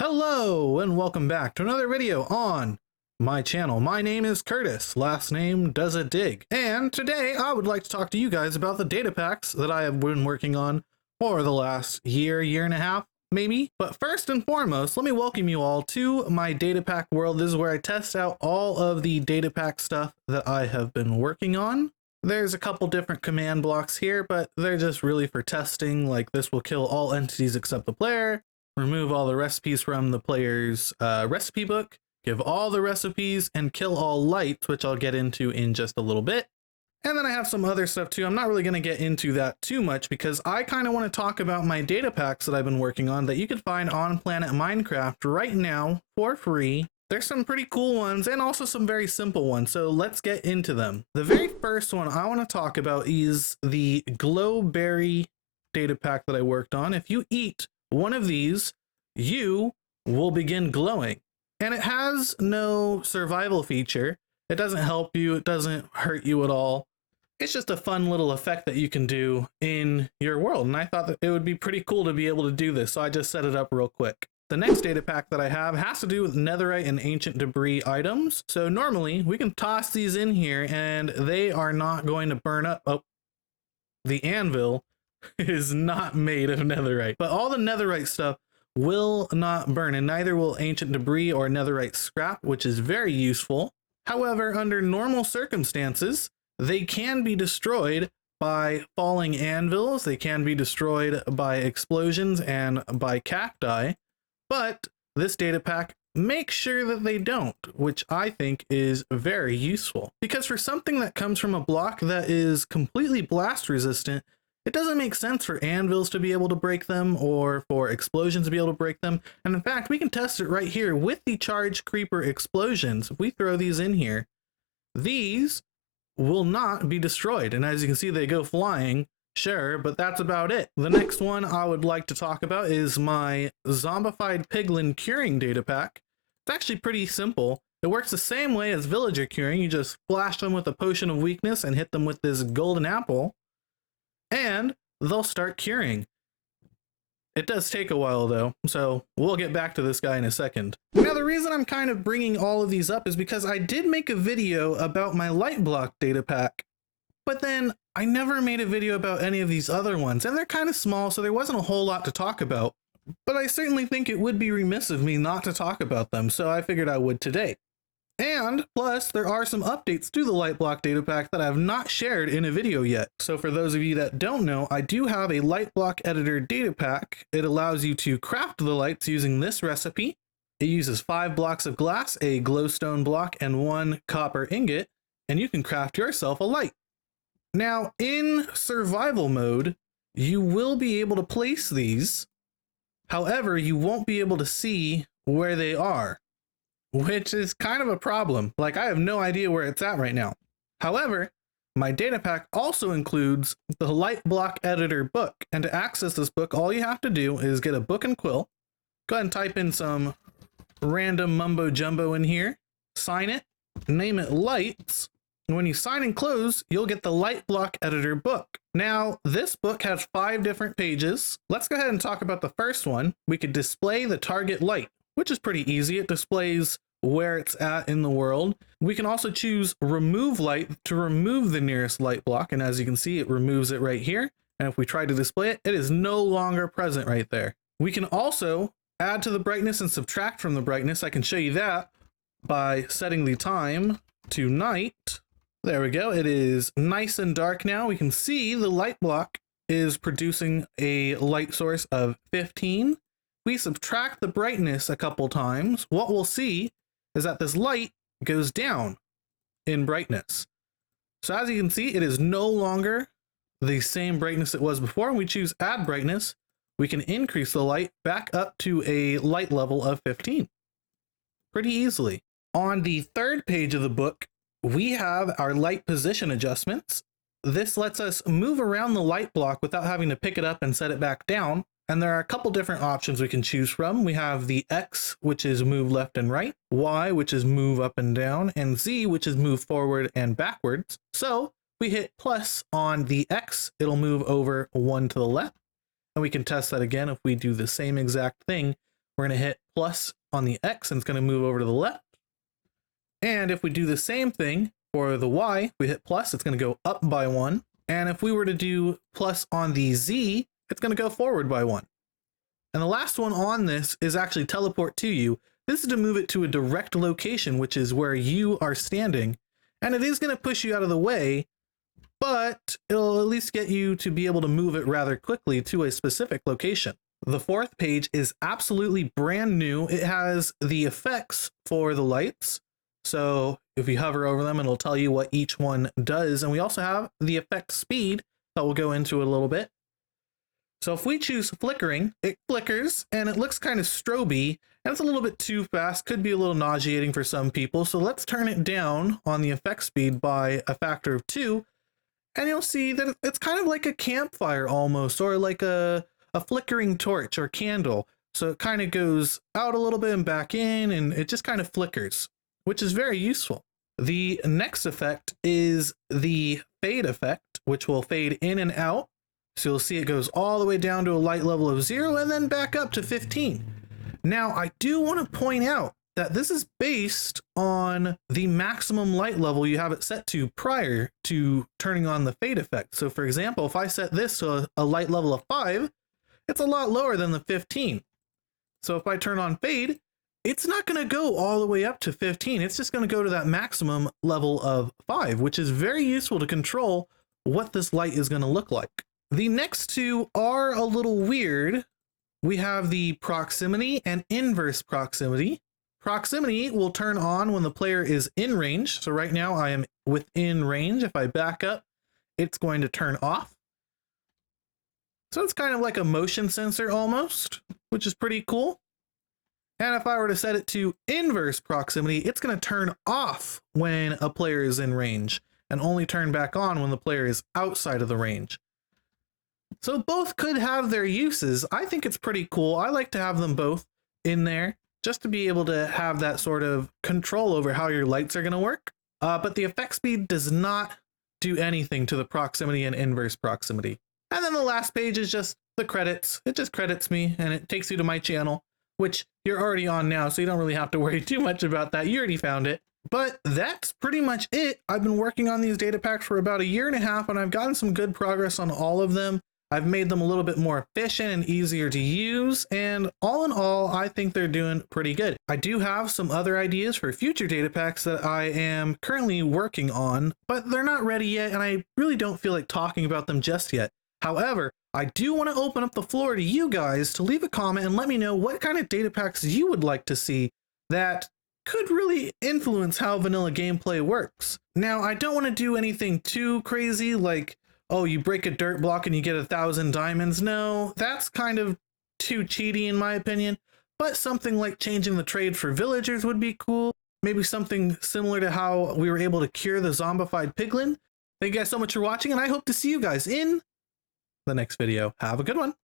Hello and welcome back to another video on my channel. My name is Curtis, last name DoesADig, and today I would like to talk to you guys about the data packs that I have been working on for the last year and a half, maybe. But first and foremost, let me welcome you all to my data pack world. This is where I test out all of the data pack stuff that I have been working on. There's a couple different command blocks here, but they're just really for testing, like this will kill all entities except the player. Remove all the recipes from the player's recipe book, give all the recipes, and kill all lights, which I'll get into in just a little bit. And then I have some other stuff too. I'm not really going to get into that too much because I kind of want to talk about my data packs that I've been working on that you can find on Planet Minecraft right now for free. There's some pretty cool ones and also some very simple ones, so let's get into them. The very first one I want to talk about is the Glowberry data pack that I worked on. If you eat one of these, you will begin glowing. And it has no survival feature. It doesn't help you. It doesn't hurt you at all. It's just a fun little effect that you can do in your world. And I thought that it would be pretty cool to be able to do this. So I just set it up real quick. The next data pack that I have has to do with netherite and ancient debris items. So normally we can toss these in here and they are not going to burn up. Oh, the anvil is not made of netherite, but all the netherite stuff will not burn, and neither will ancient debris or netherite scrap, which is very useful. However, under normal circumstances, they can be destroyed by falling anvils, they can be destroyed by explosions and by cacti, but this data pack makes sure that they don't, which I think is very useful. Because for something that comes from a block that is completely blast resistant, it doesn't make sense for anvils to be able to break them or for explosions to be able to break them. And in fact, we can test it right here with the charged creeper explosions. If we throw these in here, these will not be destroyed. And as you can see, they go flying, sure, but that's about it. The next one I would like to talk about is my Zombified Piglin Curing data pack. It's actually pretty simple. It works the same way as villager curing. You just flash them with a potion of weakness and hit them with this golden apple, and they'll start curing. It does take a while though, so we'll get back to this guy in a second. Now the reason I'm kind of bringing all of these up is because I did make a video about my light block data pack, but then I never made a video about any of these other ones, and they're kind of small, so there wasn't a whole lot to talk about, but I certainly think it would be remiss of me not to talk about them, so I figured I would today. And plus, there are some updates to the light block data pack that I have not shared in a video yet. So for those of you that don't know, I do have a light block editor data pack. It allows you to craft the lights using this recipe. It uses 5 blocks of glass, a glowstone block, and 1 copper ingot, and you can craft yourself a light. Now, in survival mode, you will be able to place these. However, you won't be able to see where they are, which is kind of a problem. Like, I have no idea where it's at right now. However, my data pack also includes the light block editor book. And to access this book, all you have to do is get a book and quill. Go ahead and type in some random mumbo jumbo in here, sign it, name it lights. And when you sign and close, you'll get the light block editor book. Now, this book has 5 different pages. Let's go ahead and talk about the first one. We could display the target light, which is pretty easy. It displays where it's at in the world. We can also choose remove light to remove the nearest light block. And as you can see, it removes it right here. And if we try to display it, it is no longer present right there. We can also add to the brightness and subtract from the brightness. I can show you that by setting the time to night. There we go. It is nice and dark now. We can see the light block is producing a light source of 15. We subtract the brightness a couple times. What we'll see is that this light goes down in brightness. So as you can see, it is no longer the same brightness it was before. When we choose add brightness, we can increase the light back up to a light level of 15 pretty easily. On the 3rd page of the book, we have our light position adjustments. This lets us move around the light block without having to pick it up and set it back down. And there are a couple different options we can choose from. We have the X, which is move left and right, Y, which is move up and down, and Z, which is move forward and backwards. So we hit plus on the X, it'll move over 1 to the left. And we can test that again if we do the same exact thing we're going to hit plus on the X and it's going to move over to the left. And if we do the same thing for the Y, we hit plus, it's going to go up by 1. And if we were to do plus on the Z, it's going to go forward by 1. And the last one on this is actually teleport to you. This is to move it to a direct location, which is where you are standing. And it is going to push you out of the way, but it'll at least get you to be able to move it rather quickly to a specific location. The fourth page is absolutely brand new. It has the effects for the lights. So if you hover over them, it'll tell you what each one does. And we also have the effect speed that we'll go into a little bit. So if we choose flickering, it flickers and it looks kind of stroby and it's a little bit too fast, could be a little nauseating for some people. So let's turn it down on the effect speed by a factor of 2. And you'll see that it's kind of like a campfire almost, or like a flickering torch or candle. So it kind of goes out a little bit and back in, and it just kind of flickers, which is very useful. The next effect is the fade effect, which will fade in and out. So you'll see it goes all the way down to a light level of 0 and then back up to 15. Now, I do want to point out that this is based on the maximum light level you have it set to prior to turning on the fade effect. So for example, if I set this to a light level of 5, it's a lot lower than the 15. So if I turn on fade, it's not going to go all the way up to 15. It's just going to go to that maximum level of 5, which is very useful to control what this light is going to look like. The next two are a little weird. We have the proximity and inverse proximity. Proximity will turn on when the player is in range. So right now I am within range. If I back up, it's going to turn off. So it's kind of like a motion sensor almost, which is pretty cool. And if I were to set it to inverse proximity, it's going to turn off when a player is in range and only turn back on when the player is outside of the range. So both could have their uses. I think it's pretty cool. I like to have them both in there just to be able to have that sort of control over how your lights are going to work. But the effect speed does not do anything to the proximity and inverse proximity. And then the last page is just the credits. It just credits me and it takes you to my channel, which you're already on now, so you don't really have to worry too much about that. You already found it. But that's pretty much it. I've been working on these data packs for about 1.5 years and I've gotten some good progress on all of them. I've made them a little bit more efficient and easier to use, and all in all, I think they're doing pretty good. I do have some other ideas for future data packs that I am currently working on, but they're not ready yet, and I really don't feel like talking about them just yet. However, I do want to open up the floor to you guys to leave a comment and let me know what kind of data packs you would like to see that could really influence how vanilla gameplay works. Now, I don't want to do anything too crazy like, oh, you break a dirt block and you get 1,000 diamonds. No, that's kind of too cheaty in my opinion, but something like changing the trade for villagers would be cool. Maybe something similar to how we were able to cure the Zombified Piglin. Thank you guys so much for watching, and I hope to see you guys in the next video. Have a good one.